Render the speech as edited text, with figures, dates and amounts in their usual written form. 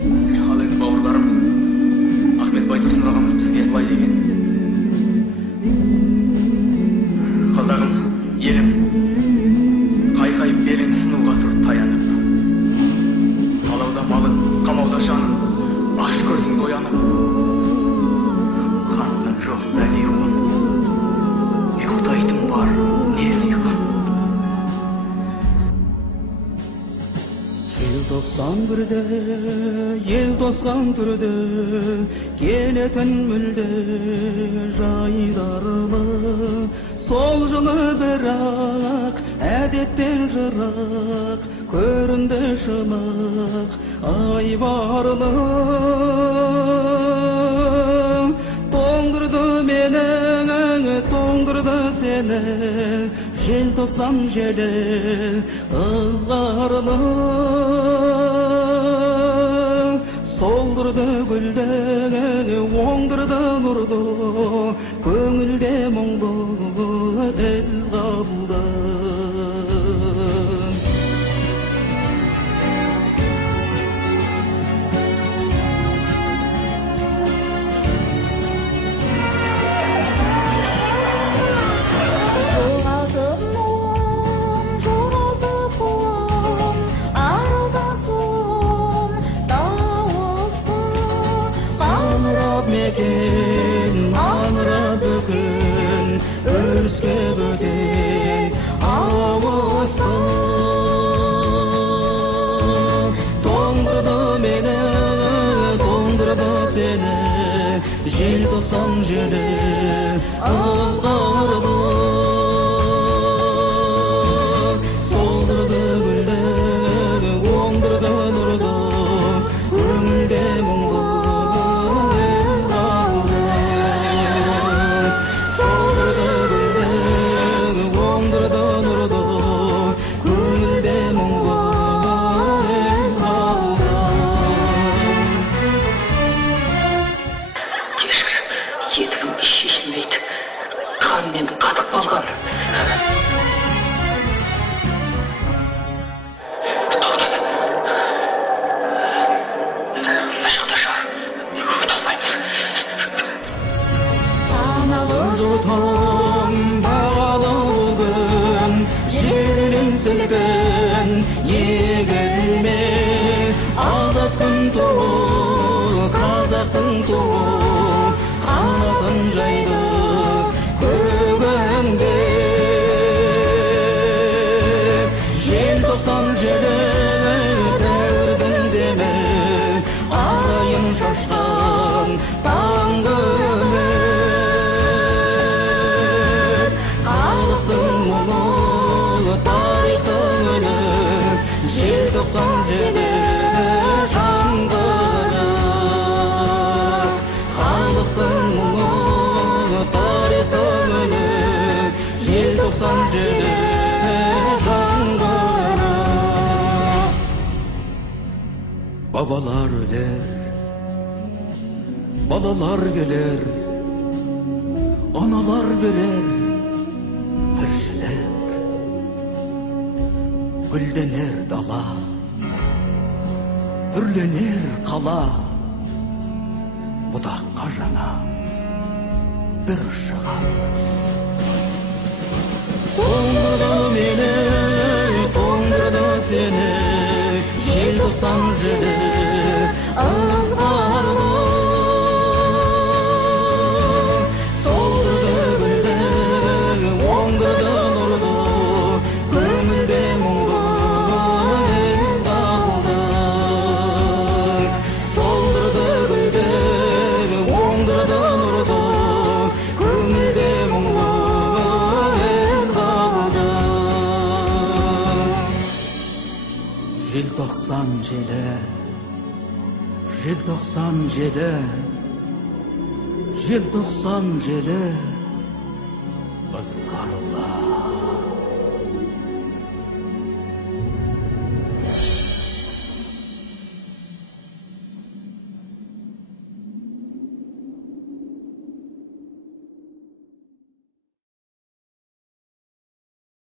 Ал эми бауырларым, Ахмет Байтурсун агамыз бизге былай деген. Казагым, элим, кайкайып белиң сынууга тур таянып. Талауда малың, камауда жаның, аш көзүңдө оянып. Кандын жок бәли угун, уйкутайтын бар нез уйкун. Желтоқсан бірде, ел тосқан түрде, келетін мүлде жайдарлы. Сол жылы бірақ, әдеттен жырақ, көрінді шынық, айбарлы. Тоңдырды мені, тоңдырды сені, желтоқсан желі ызғарлы. Солдырды гүлді, оңдырды нұрды, көңілде мұңды із қалды. Аңыра бүгін өріске бөтен ауызды. Тоңдырды мені, тоңдырды сені, желтоқсан желі ызғарлы. Солдырды гүлді, оңдырды нұрды, көңілде мұңды Сілбен егілме, азаттың туы, қазақтың туы, қанатын жайды көгімде. Желтоқсан желі дәуірдің демі, арайын шашқан таңғы үміт. Халықтың мұңы, тарихтың үні, желтоқсан желі жаңғырық. Халықтың мұңы, тарихтың үні, желтоқсан желі жаңғырық. Бабалар өлер, балалар келер, аналар берер тіршілік. Гүлденер дала, үрленер қала, бұдаққа жаңа бір шығар. Тоңдырды мені, тоңдырды сені, желтоқсан желі ызғарлы. Солдырды гүлді, оңдырды нұрды, көңілде мұңды желтоқсан желі, желтоқсан желі, желтоқсан желі ызғарлы.